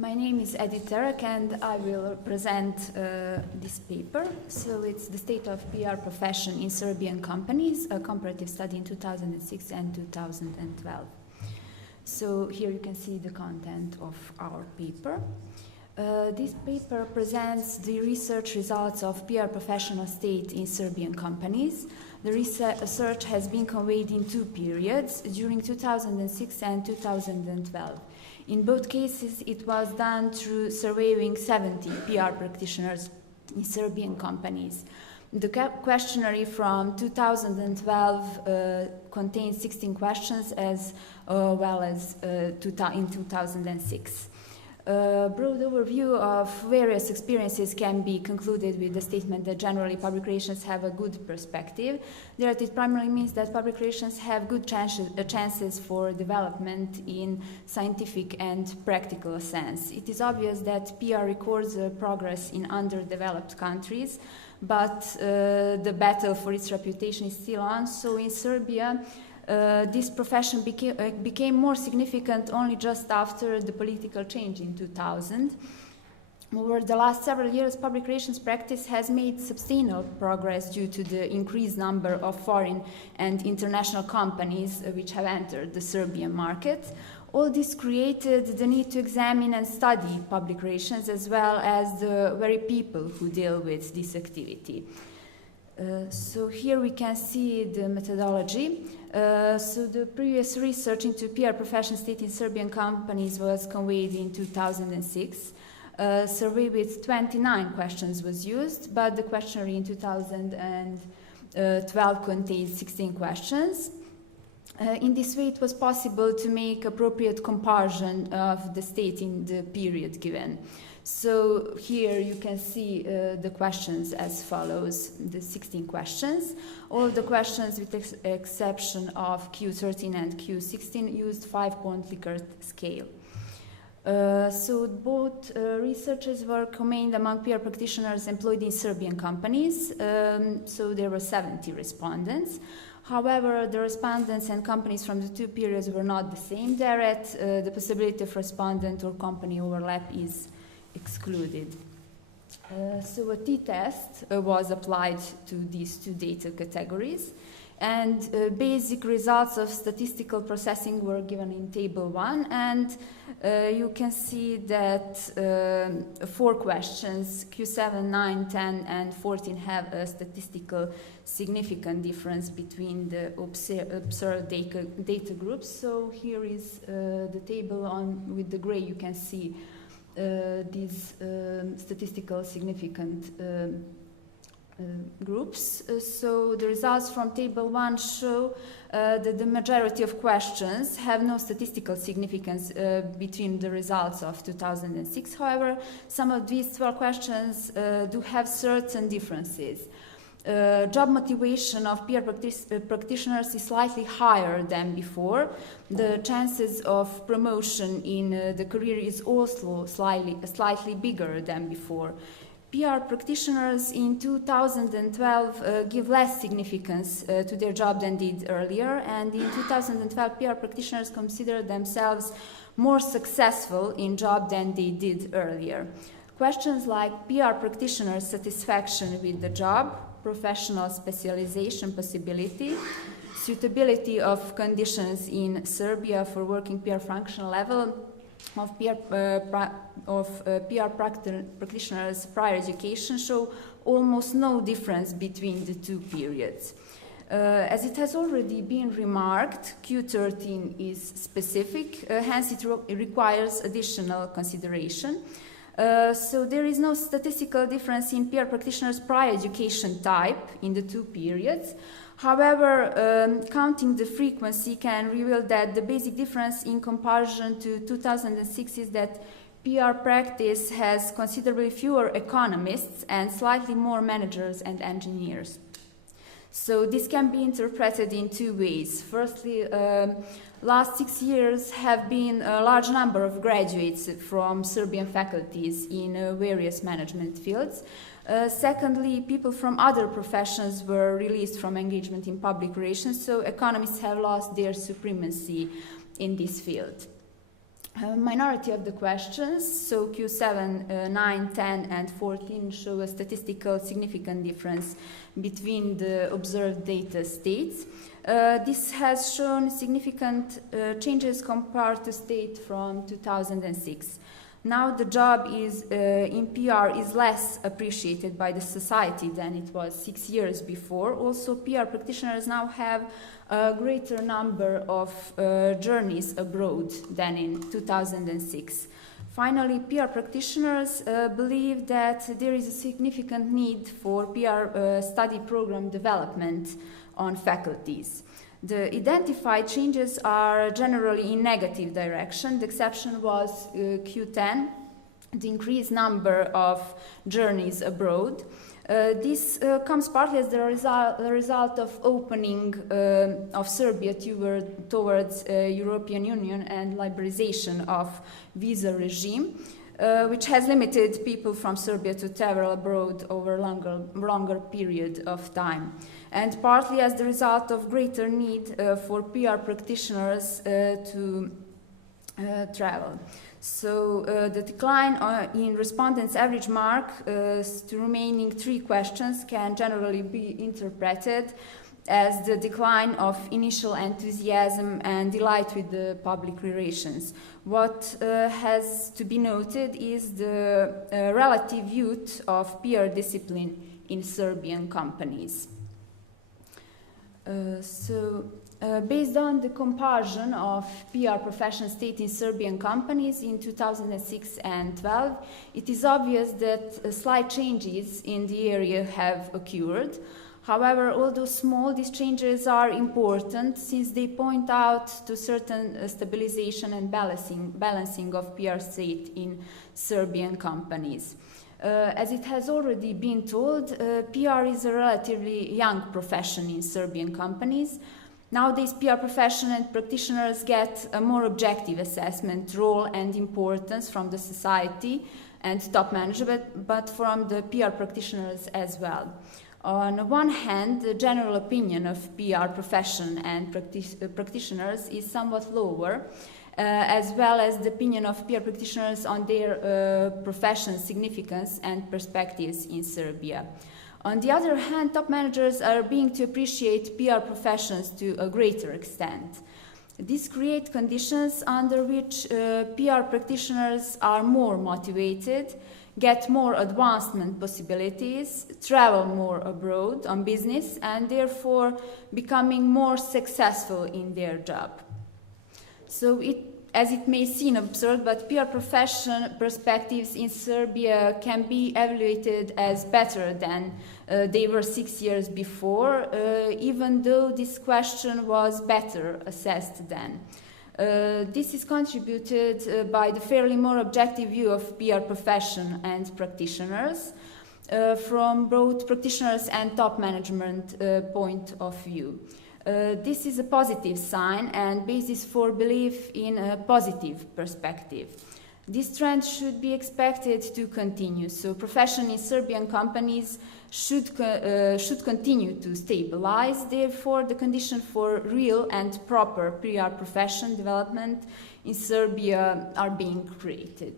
My name is Terek and I will present this paper. So it's the state of PR profession in Serbian companies, a comparative study in 2006 and 2012. So here you can see the content of our paper. This paper presents the research results of PR professional state in Serbian companies. The research has been conveyed in two periods, during 2006 and 2012. In both cases, it was done through surveying 70 PR practitioners in Serbian companies. The questionnaire from 2012 contains 16 questions as well as in 2006. A broad overview of various experiences can be concluded with the statement that generally public relations have a good perspective. That it primarily means that public relations have good chances for development in scientific and practical sense. It is obvious that PR records progress in underdeveloped countries, but the battle for its reputation is still on. So in Serbia, this profession became more significant only just after the political change in 2000. Over the last several years, public relations practice has made substantial progress due to the increased number of foreign and international companies which have entered the Serbian market. All this created the need to examine and study public relations as well as the very people who deal with this activity. So here we can see the methodology. So the previous research into PR profession state in Serbian companies was conveyed in 2006. A survey with 29 questions was used, but the questionnaire in 2012 contains 16 questions. In this way, it was possible to make appropriate comparison of the state in the period given. So here you can see the questions as follows, the 16 questions. All of the questions with the exception of Q13 and Q16 used 5-point Likert scale. So both researches were commended among PR practitioners employed in Serbian companies. So there were 70 respondents. However, the respondents and companies from the two periods were not the same. There, the possibility of respondent or company overlap is excluded. So a t-test was applied to these two data categories, and basic results of statistical processing were given in table 1, and you can see that 4 questions, Q7, 9, 10, and 14 have a statistical significant difference between the observed data groups. So here is the table with the gray. You can see these statistical significant groups. So the results from table 1 show that the majority of questions have no statistical significance between the results of 2006. However, some of these 12 questions do have certain differences. Job motivation of PR practitioners is slightly higher than before. The chances of promotion in the career is also slightly bigger than before. PR practitioners in 2012 give less significance to their job than did earlier, and in 2012 PR practitioners consider themselves more successful in job than they did earlier. Questions like PR practitioner satisfaction with the job, professional specialization possibility, suitability of conditions in Serbia for working PR functional level of PR practitioners' prior education show almost no difference between the two periods. As it has already been remarked, Q13 is specific, hence it requires additional consideration. So there is no statistical difference in PR practitioners' prior education type in the two periods. However, counting the frequency can reveal that the basic difference in comparison to 2006 is that PR practice has considerably fewer economists and slightly more managers and engineers. So this can be interpreted in two ways. Firstly, last 6 years have been a large number of graduates from Serbian faculties in various management fields. Secondly, people from other professions were released from engagement in public relations, so economists have lost their supremacy in this field. A minority of the questions, so Q7, 9, 10, and 14, show a statistical significant difference between the observed data states. This has shown significant changes compared to state from 2006. Now the job is, in PR is less appreciated by the society than it was 6 years before. Also, PR practitioners now have a greater number of journeys abroad than in 2006. Finally, PR practitioners believe that there is a significant need for PR study program development on faculties. The identified changes are generally in negative direction. The exception was Q10, the increased number of journeys abroad. This comes partly as the result of opening of Serbia towards European Union and liberalization of visa regime, which has limited people from Serbia to travel abroad over a longer period of time, and partly as the result of greater need for PR practitioners to travel. So the decline in respondents' average mark to remaining 3 questions can generally be interpreted as the decline of initial enthusiasm and delight with the public relations. What has to be noted is the relative youth of PR discipline in Serbian companies. Based on the comparison of PR profession state in Serbian companies in 2006 and 12, it is obvious that slight changes in the area have occurred. However, although small, these changes are important since they point out to certain stabilization and balancing of PR state in Serbian companies. As it has already been told, PR is a relatively young profession in Serbian companies. Nowadays, PR profession and practitioners get a more objective assessment, role and importance from the society and top management, but from the PR practitioners as well. On one hand, the general opinion of PR profession and practitioners is somewhat lower, as well as the opinion of PR practitioners on their profession's significance and perspectives in Serbia. On the other hand, top managers are beginning to appreciate PR professions to a greater extent. This creates conditions under which PR practitioners are more motivated, get more advancement possibilities, travel more abroad on business, and therefore becoming more successful in their job. So as it may seem absurd, but PR profession perspectives in Serbia can be evaluated as better than they were 6 years before, even though this question was better assessed then. This is contributed by the fairly more objective view of PR profession and practitioners from both practitioners and top management point of view. This is a positive sign and basis for belief in a positive perspective. This trend should be expected to continue, so profession in Serbian companies should continue to stabilize. Therefore, the conditions for real and proper PR profession development in Serbia are being created.